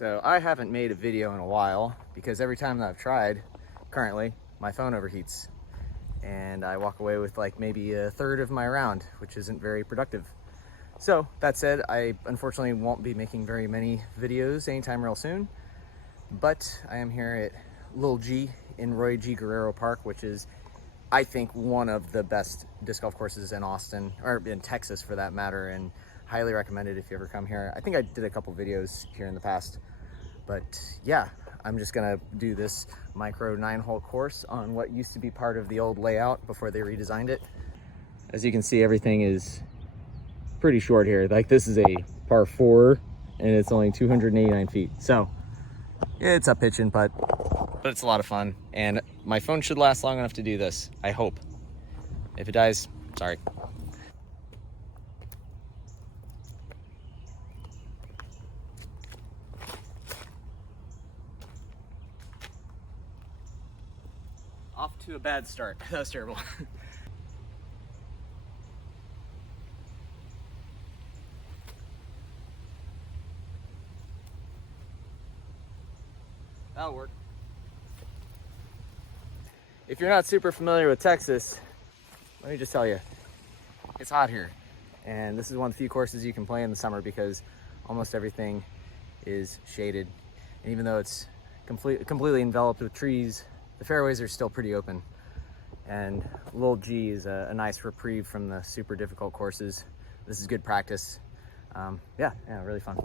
So I haven't made a video in a while because every time that I've tried, currently, my phone overheats. And I walk away with like maybe a third of my round, which isn't very productive. So that said, I unfortunately won't be making very many videos anytime real soon. But I am here at Lil G in Roy G. Guerrero Park, which is, I think, one of the best disc golf courses in Austin, or in Texas for that matter, and highly recommended if you ever come here. I think I did a couple videos here in the past, but yeah, I'm just gonna do this micro 9-hole course on what used to be part of the old layout before they redesigned it. As you can see, everything is pretty short here. Like, this is a par 4 and it's only 289 feet. So it's up pitching, but it's a lot of fun. And my phone should last long enough to do this, I hope. If it dies, sorry. Off to a bad start. That was terrible. That'll work. If you're not super familiar with Texas, let me just tell you, it's hot here. And this is one of the few courses you can play in the summer because almost everything is shaded. And even though it's completely enveloped with trees, the fairways are still pretty open. And Lil G is a nice reprieve from the super difficult courses. This is good practice. Yeah, really fun.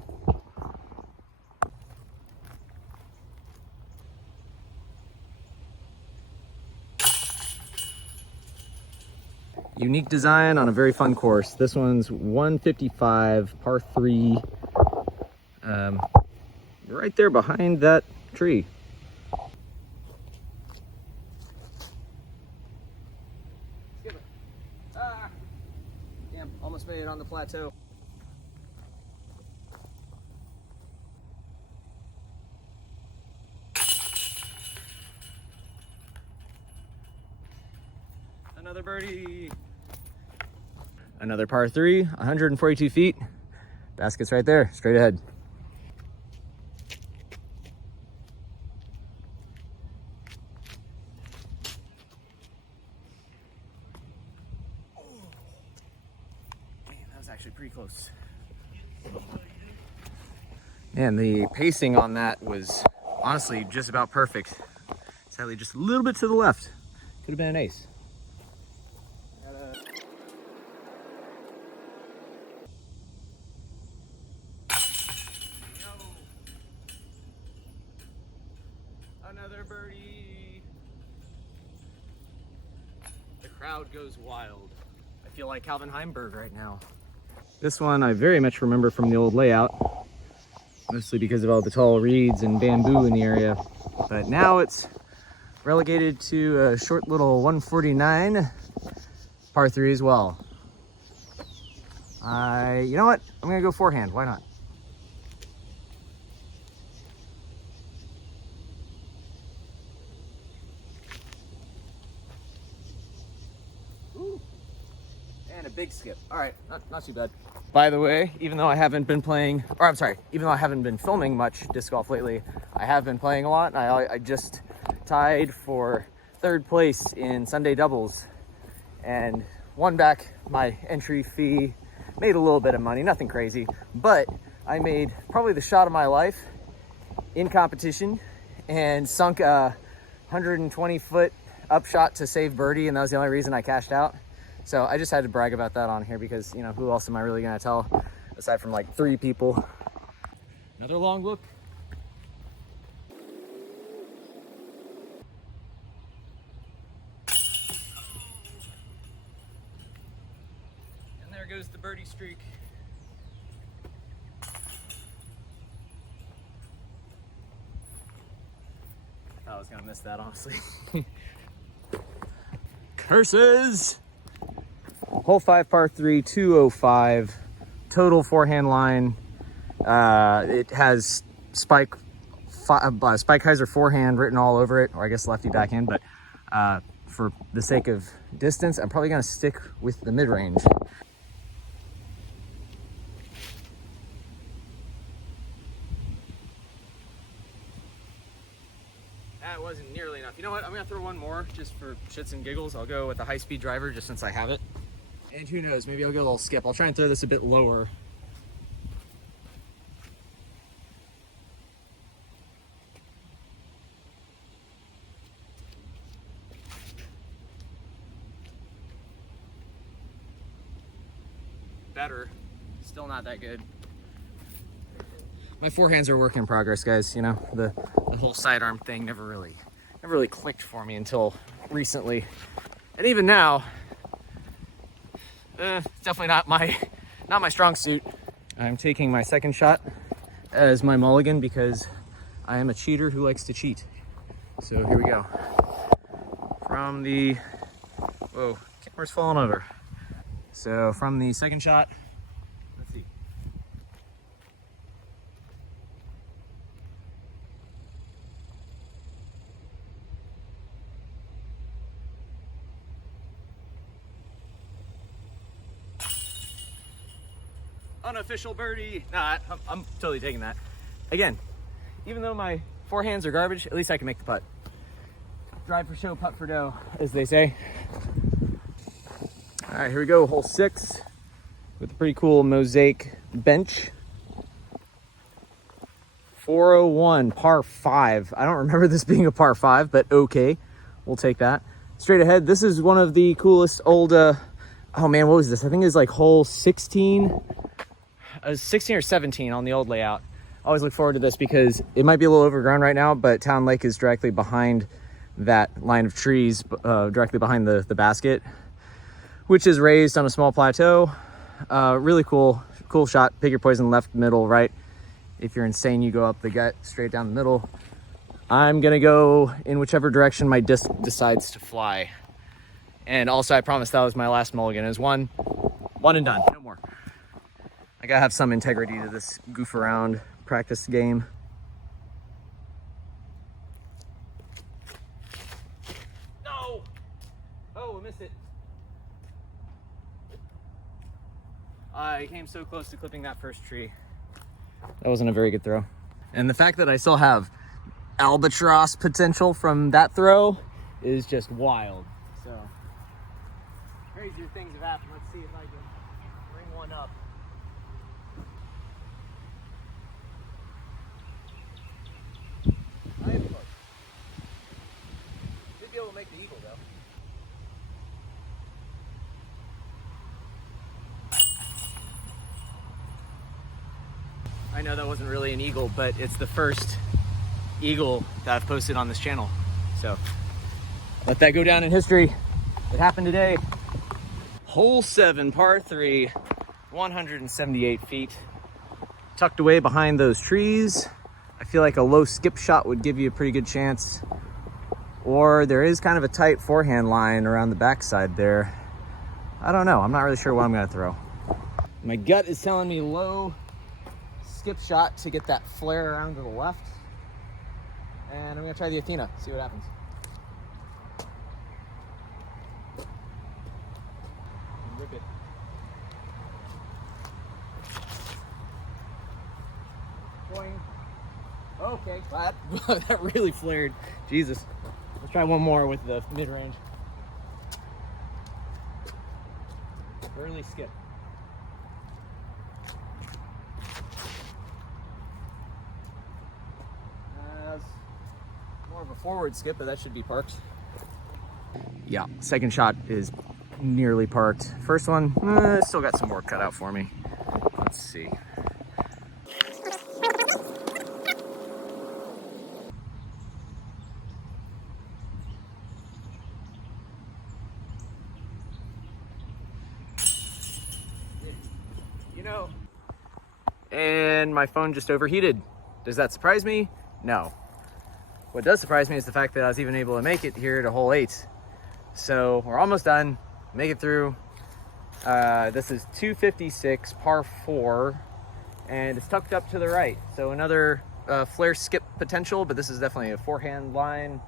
Unique design on a very fun course. This one's 155 par 3, right there behind that tree. Damn, almost made it on the plateau. Another birdie. Another par 3, 142 feet. Basket's right there, straight ahead. Oh, man, that was actually pretty close. Man, the pacing on that was honestly just about perfect. Sadly, just a little bit to the left. Could have been an ace. Another birdie. The crowd goes wild. I feel like Calvin Heimberg right now. This one I very much remember from the old layout, mostly because of all the tall reeds and bamboo in the area. But now it's relegated to a short little 149 par 3 as well. You know what? I'm gonna go forehand. Why not? Ooh. And a big skip. All right, not too bad. By the way, even though I haven't been playing, or I'm sorry, even though I haven't been filming much disc golf lately, I have been playing a lot. I just tied for 3rd place in Sunday doubles and won back my entry fee. Made a little bit of money, nothing crazy, but I made probably the shot of my life in competition and sunk a 120-foot upshot to save birdie, and that was the only reason I cashed out. So I just had to brag about that on here because, you know, who else am I really gonna tell aside from like 3 people? Another long look. And there goes the birdie streak. I was gonna miss that, honestly. Curses! Hole 5, par 3, 205. Total forehand line. It has Spike Heiser forehand written all over it, or I guess lefty backhand, but for the sake of distance, I'm probably gonna stick with the mid-range. just for shits and giggles, I'll go with a high-speed driver just since I have it. And who knows, maybe I'll get a little skip. I'll try and throw this a bit lower. Better. Still not that good. My forehands are work in progress, guys. You know, the whole sidearm thing never really clicked for me until recently. And even now, it's definitely not my strong suit. I'm taking my second shot as my mulligan because I am a cheater who likes to cheat. So here we go. From the, whoa, camera's falling over. So from the second shot, let's see. Unofficial birdie. Nah, I'm totally taking that. Again, even though my forehands are garbage, at least I can make the putt. Drive for show, putt for dough, as they say. All right, here we go, hole 6 with a pretty cool mosaic bench. 401, par 5. I don't remember this being a par 5, but okay, we'll take that. Straight ahead, this is one of the coolest old, oh man, what was this? I think it was like hole 16. 16 or 17 on the old layout. I always look forward to this because it might be a little overgrown right now, but Town Lake is directly behind that line of trees, directly behind the basket, which is raised on a small plateau. Really cool shot. Pick your poison, left, middle, right. If you're insane, you go up the gut, straight down the middle. I'm gonna go in whichever direction my disc decides to fly. And also, I promise that was my last mulligan. It was one and done, no more. I gotta have some integrity to this goof around practice game. No! Oh, I missed it. I came so close to clipping that first tree. That wasn't a very good throw. And the fact that I still have albatross potential from that throw is just wild. So, crazier things have happened. Let's see if I can bring one up. I am close. Should be able to make the eagle though. I know that wasn't really an eagle, but it's the first eagle that I've posted on this channel. So let that go down in history. It happened today. Hole 7, par 3, 178 feet. Tucked away behind those trees. I feel like a low skip shot would give you a pretty good chance. Or there is kind of a tight forehand line around the backside there. I don't know. I'm not really sure what I'm gonna throw. My gut is telling me low skip shot to get that flare around to the left. And I'm gonna try the Athena, see what happens. Rip it. Boing. Okay, that really flared. Jesus. Let's try one more with the mid-range. Early skip. More of a forward skip, but that should be parked. Yeah, second shot is nearly parked. First one, still got some work cut out for me. Let's see. You know, and my phone just overheated. Does that surprise me? No. What does surprise me is the fact that I was even able to make it here to hole 8. So we're almost done, make it through. This is 256, par 4, and it's tucked up to the right. So another flare skip potential, but this is definitely a forehand line.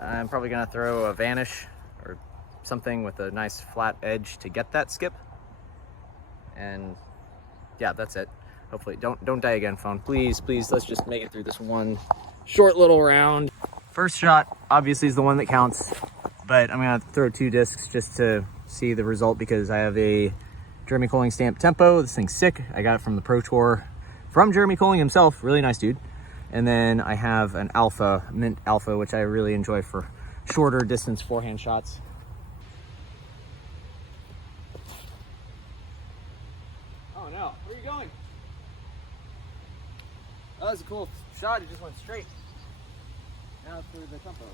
I'm probably gonna throw a vanish or something with a nice flat edge to get that skip. And yeah, that's it. Hopefully, don't die again, phone. Please, let's just make it through this one short little round. First shot obviously is the one that counts, but I'm gonna throw 2 discs just to see the result because I have a Jeremy Colling stamp Tempo. This thing's sick. I got it from the Pro Tour from Jeremy Colling himself, really nice dude. And then I have an Alpha, Mint Alpha, which I really enjoy for shorter distance forehand shots. Oh no, where are you going? Oh, that was a cool shot, it just went straight. Now for the Tempo.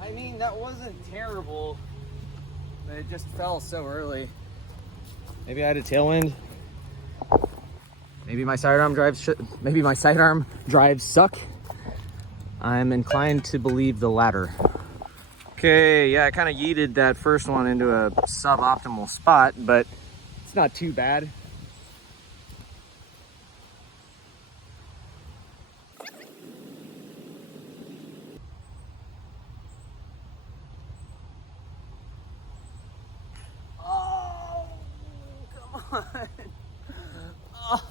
I mean, that wasn't terrible, but it just fell so early. Maybe I had a tailwind. Maybe my sidearm drives suck. I'm inclined to believe the latter. Okay, yeah, I kind of yeeted that first one into a suboptimal spot, but it's not too bad. Oh, come on. Oh.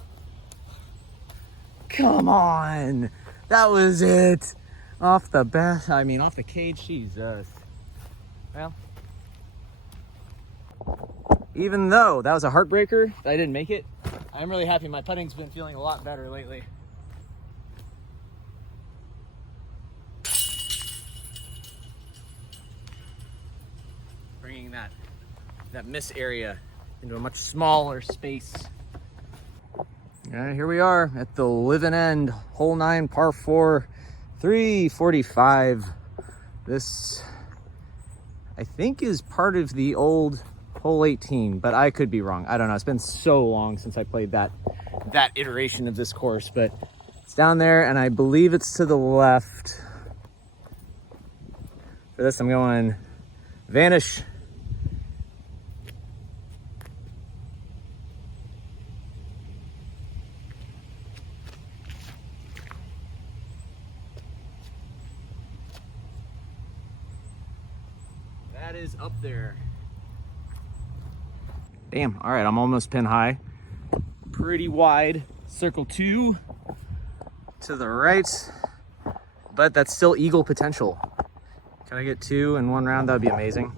Come on. That was it. Off the bat, I mean, off the cage, Jesus. Well, even though that was a heartbreaker, I didn't make it, I'm really happy. My putting's been feeling a lot better lately. Bringing that miss area into a much smaller space. And here we are at the living end, hole 9, par 4, 345. This, I think, is part of the old hole 18, but I could be wrong. I don't know. It's been so long since I played that iteration of this course, but it's down there, and I believe it's to the left. For this, I'm going Vanish. That is up there. Damn, all right, I'm almost pin high. Pretty wide, circle 2 to the right, but that's still eagle potential. Can I get 2 in 1 round? That would be amazing.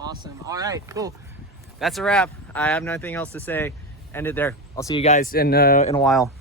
Awesome. All right, cool. That's a wrap. I have nothing else to say. Ended there. I'll see you guys in a while.